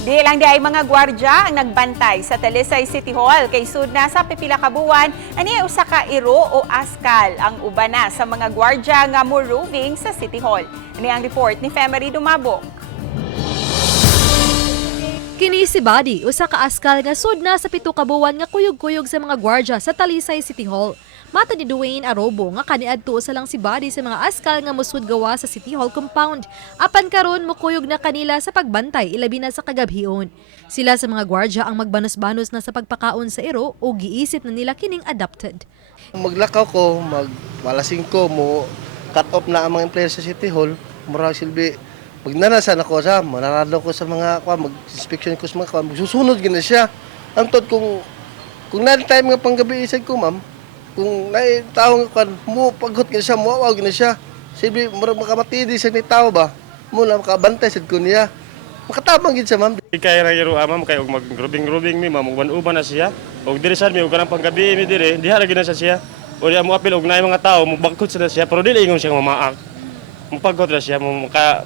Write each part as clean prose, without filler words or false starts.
Di lang di ay mga gwardya ang nagbantay sa Talisay City Hall kay sud na sa pipila ka buwan ani usa ka iro o askal ang uban na sa mga gwardya nga mo roving sa City Hall. Ini ang report ni Femery Dumabok. Kini si Buddy, usa ka askal nga sud na sa 7 ka buwan nga kuyog-kuyog sa mga gwardya sa Talisay City Hall. Mata ni Dwayne Arobo nga kaniadto usa lang si Buddy sa mga askal nga musud gawa sa City Hall compound. Apan karon mukuyog na kanila sa pagbantay ilabi na sa kagabhion. Sila sa mga gwardya ang magbanos-banos na sa pagpakaon sa iro o giisip na nila kining adapted. Maglakaw ko, magwalasing ko, mo cut off na ang mga empleyado sa City Hall. Murag silbi, magnanasan ako sa, manarado ko sa mga mag-inspection ko sa mga magsusunod gina siya. Antod kung na-time nga panggabi isag ko, ma'am, kung naitawang kan mo paggot gina siya, muawaw gina siya. Silbi, murag makamatidi sa ni tao ba? Mula makabantay sa ko niya. Makatabang gid siya, ma'am. Kaya ra yaro ma'am kay og mag-grubing na ma'am, uban-uban na siya. Og diri sad mi og kanang panggabi mi diri, diha ra gid na siya. O diha mo apil og naay mga tao, mo bangkot sa siya, pero dili ingon siya mamaak. Mupagod na siya,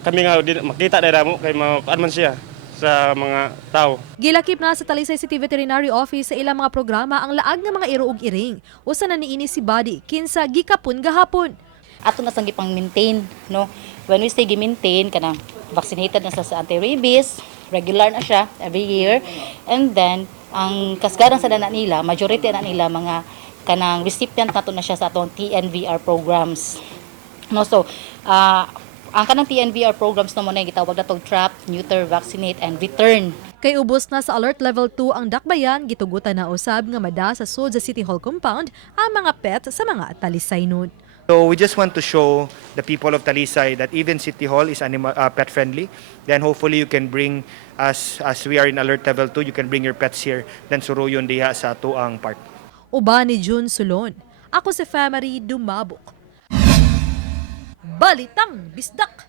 kami nga makita dira mo kay makaan man siya sa mga tao. Gilakip na sa Talisay City Veterinary Office sa ilang mga programa ang laag nga mga iro ug iring. Usa na niini si Buddy kinsa gikapon gahapon. Ato na sang gipang maintain, no? When we say gi-maintain kanang vaccinated na sa anti-rabies, regular na siya every year. And then ang kasgaran sa dana nila, majority na nila mga kanang recipient nato na siya sa atong TNVR programs. No, so ang kanang TNVR programs na mo na gitawag natong trap, neuter, vaccinate and return. Kay ubos na sa alert level 2 ang dakbayan, gitugutan na usab nga mada sa sud sa City Hall compound ang mga pet sa mga Talisay nun. So we just want to show the people of Talisay that even City Hall is pet friendly. Then hopefully you can bring as we are in alert level 2, you can bring your pets here. Then suruyon diha sa tuang park. Uban ni June Sulon. Ako si Femery Dumabok. Balitang Bisdak.